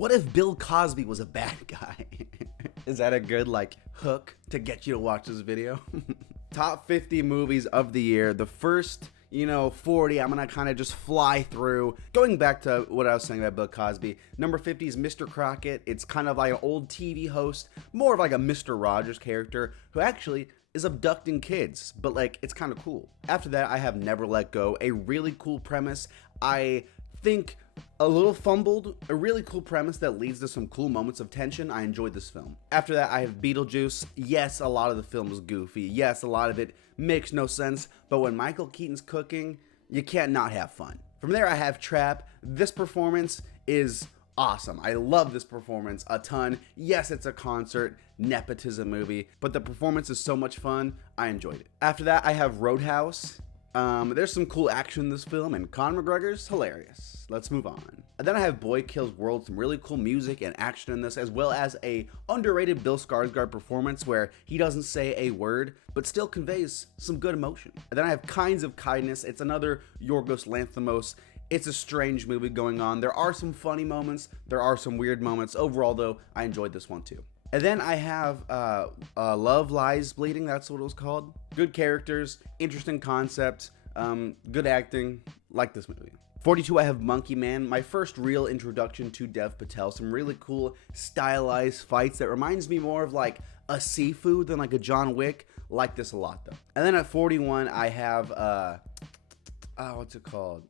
What if Bill Cosby was a bad guy? Is that a good like hook to get you to watch this video? Top 50 movies of the year. The first 40, I'm gonna kind of just fly through. Going back to what I was saying about Bill Cosby, number 50 is Mr. Crockett. It's kind of like an old TV host, more of like a Mr. Rogers character who actually is abducting kids, but like it's kind of cool. After that, I have Never Let Go, a really cool premise. I think a little fumbled, a really cool premise that leads to some cool moments of tension. I enjoyed this film. After that, I have Beetlejuice. Yes, a lot of the film is goofy. Yes, a lot of it makes no sense, but when Michael Keaton's cooking, you can't not have fun. From there, I have Trap. This performance is awesome. I love this performance a ton. Yes, it's a concert, nepotism movie, but the performance is so much fun. I enjoyed it. After that, I have Roadhouse. There's some cool action in this film, and Conor McGregor's hilarious. Let's move on. And then I have Boy Kills World, some really cool music and action in this, as well as a underrated Bill Skarsgård performance where he doesn't say a word, but still conveys some good emotion. And then I have Kinds of Kindness. It's another Yorgos Lanthimos. It's a strange movie going on. There are some funny moments. There are some weird moments. Overall, though, I enjoyed this one too. And then I have Love Lies Bleeding. That's what it was called. Good characters, interesting concept, good acting. Like this movie. 42, I have Monkey Man. My first real introduction to Dev Patel. Some really cool stylized fights that reminds me more of like a Sifu than like a John Wick. Like this a lot though. And then at 41, I have what's it called?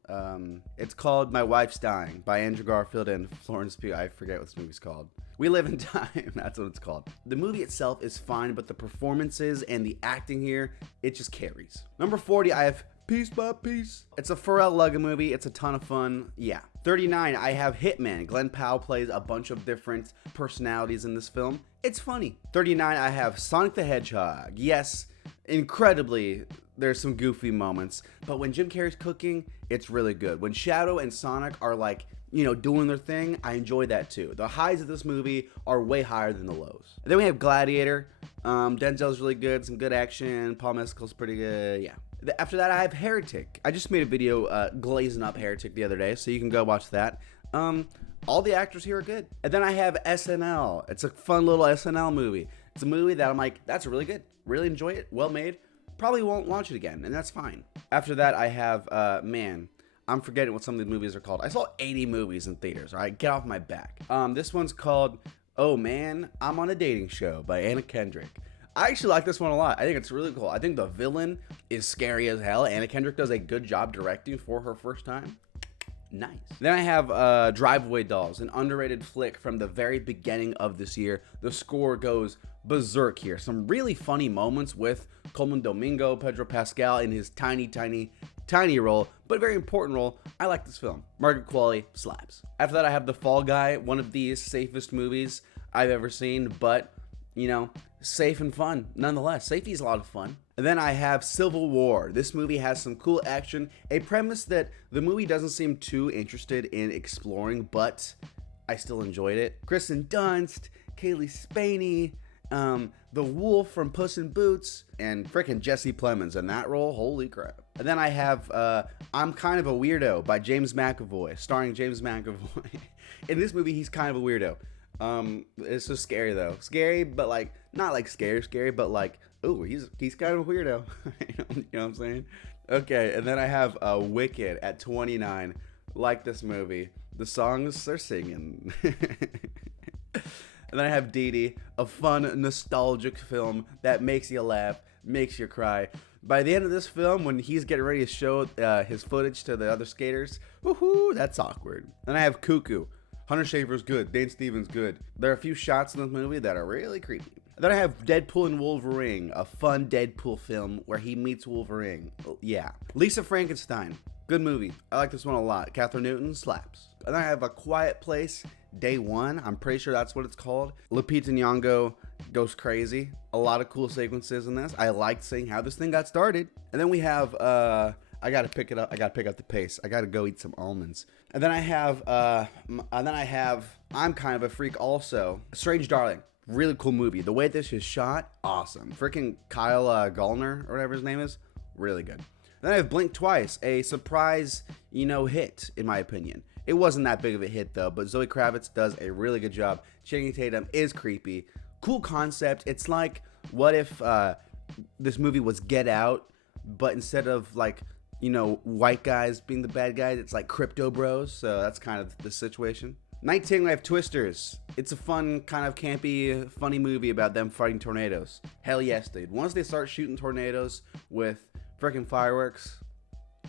It's called My Wife's Dying by Andrew Garfield and Florence Pugh. I forget what this movie's called. We Live in Time, that's what it's called. The movie itself is fine, but the performances and the acting here, it just carries. Number 40, I have Piece by Piece. It's a Pharrell Lugga movie. It's a ton of fun. Yeah. 39, I have Hitman. Glenn Powell plays a bunch of different personalities in this film. It's funny. 39, I have Sonic the Hedgehog. Yes, incredibly, there's some goofy moments, but when Jim Carrey's cooking, it's really good. When Shadow and Sonic are like, doing their thing, I enjoy that too. The highs of this movie are way higher than the lows. And then we have Gladiator. Denzel's really good, some good action. Paul Mescal's pretty good, yeah. After that, I have Heretic. I just made a video glazing up Heretic the other day, so you can go watch that. All the actors here are good. And then I have SNL. It's a fun little SNL movie. It's a movie that I'm like, that's really good. Really enjoy it. Well made. Probably won't watch it again, and that's fine. After that, I have, I'm forgetting what some of these movies are called. I saw 80 movies in theaters, all right? Get off my back. This one's called, Oh Man, I'm on a Dating Show by Anna Kendrick. I actually like this one a lot. I think it's really cool. I think the villain is scary as hell. Anna Kendrick does a good job directing for her first time. Nice. Then I have Drive-Away Dolls, an underrated flick from the very beginning of this year. The score goes berserk here. Some really funny moments with Coleman Domingo, Pedro Pascal in his tiny role, but very important role. I like this film. Margaret Qualley slaps. After that, I have The Fall Guy, one of the safest movies I've ever seen, but safe and fun nonetheless. Safety is a lot of fun. And then I have Civil War. This movie has some cool action, a premise that the movie doesn't seem too interested in exploring, but I still enjoyed it. Kristen Dunst, Kaylee Spaney, the Wolf from Puss in Boots, and frickin' Jesse Plemons in that role. Holy crap. And then I have I'm Kind of a Weirdo by James McAvoy, starring James McAvoy. In this movie, he's kind of a weirdo. It's just scary though. Scary, but like not like scary, but like, ooh, he's kind of a weirdo. You know what I'm saying? Okay, and then I have Wicked at 29. Like this movie. The songs they're singing. And then I have Dee Dee, a fun, nostalgic film that makes you laugh, makes you cry. By the end of this film, when he's getting ready to show his footage to the other skaters, woohoo, that's awkward. Then I have Cuckoo. Hunter Schafer's good. Dane Stevens good. There are a few shots in this movie that are really creepy. Then I have Deadpool and Wolverine, a fun Deadpool film where he meets Wolverine. Yeah. Lisa Frankenstein. Good movie. I like this one a lot. Catherine Newton slaps. And then I have A Quiet Place, Day One. I'm pretty sure that's what it's called. Lupita Nyong'o goes crazy. A lot of cool sequences in this. I liked seeing how this thing got started. And then we have, I gotta pick it up. I gotta pick up the pace. I gotta go eat some almonds. And then I have, I'm Kind of a Freak also. Strange Darling. Really cool movie. The way this is shot, awesome. Freaking Kyle Gallner, or whatever his name is, really good. Then I have Blink Twice, a surprise, hit, in my opinion. It wasn't that big of a hit though, but Zoe Kravitz does a really good job. Channing Tatum is creepy. Cool concept. It's like, what if this movie was Get Out, but instead of like, you know, white guys being the bad guys, it's like crypto bros. So that's kind of the situation. 19, we have Twisters. It's a fun, kind of campy, funny movie about them fighting tornadoes. Hell yes, dude. Once they start shooting tornadoes with freaking fireworks,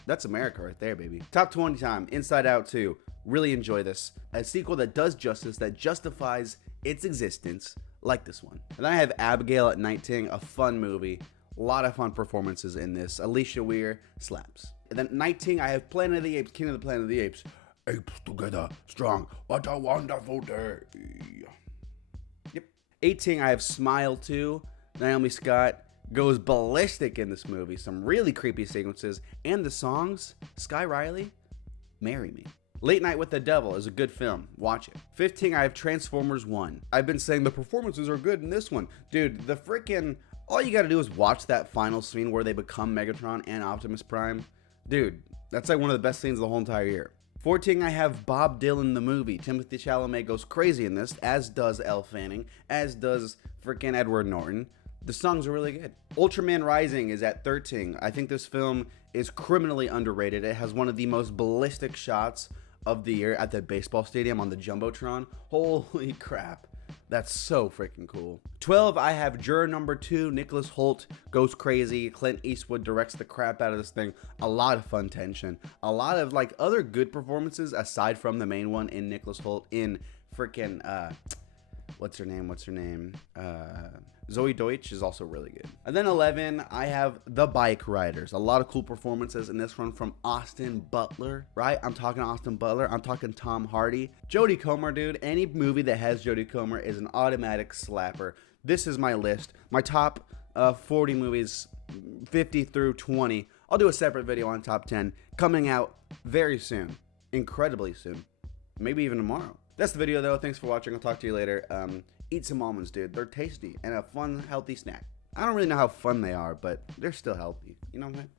that's America right there, baby. Top 20 time, Inside Out 2. Really enjoy this. A sequel that does justice, that justifies its existence, like this one. And then I have Abigail at 19, a fun movie. A lot of fun performances in this. Alicia Weir slaps. And then 19, I have Planet of the Apes, King of the Planet of the Apes. Apes together, strong, what a wonderful day. Yep. 18, I have Smile 2. Naomi Scott goes ballistic in this movie. Some really creepy sequences. And the songs, Sky Riley, Marry Me. Late Night with the Devil is a good film. Watch it. 15, I have Transformers 1. I've been saying the performances are good in this one. Dude, the freaking... all you gotta do is watch that final scene where they become Megatron and Optimus Prime. Dude, that's like one of the best scenes of the whole entire year. 14, I have Bob Dylan the movie. Timothée Chalamet goes crazy in this, as does Elle Fanning, as does freaking Edward Norton. The songs are really good. Ultraman Rising is at 13. I think this film is criminally underrated. It has one of the most ballistic shots of the year at the baseball stadium on the Jumbotron. Holy crap. That's so freaking cool. 12, I have Juror Number 2. Nicholas Hoult goes crazy. Clint Eastwood directs the crap out of this thing. A lot of fun tension. A lot of like other good performances aside from the main one in Nicholas Hoult in freaking what's her name? Zoe Deutsch is also really good. And then 11, I have The Bike Riders. A lot of cool performances in this one from Austin Butler, right? I'm talking Austin Butler. I'm talking Tom Hardy. Jodie Comer, dude. Any movie that has Jodie Comer is an automatic slapper. This is my list. My top 40 movies, 50 through 20. I'll do a separate video on top 10 coming out very soon. Incredibly soon. Maybe even tomorrow. That's the video though. Thanks for watching. I'll talk to you later. Eat some almonds, dude. They're tasty and a fun, healthy snack. I don't really know how fun they are, but they're still healthy. You know what I'm saying?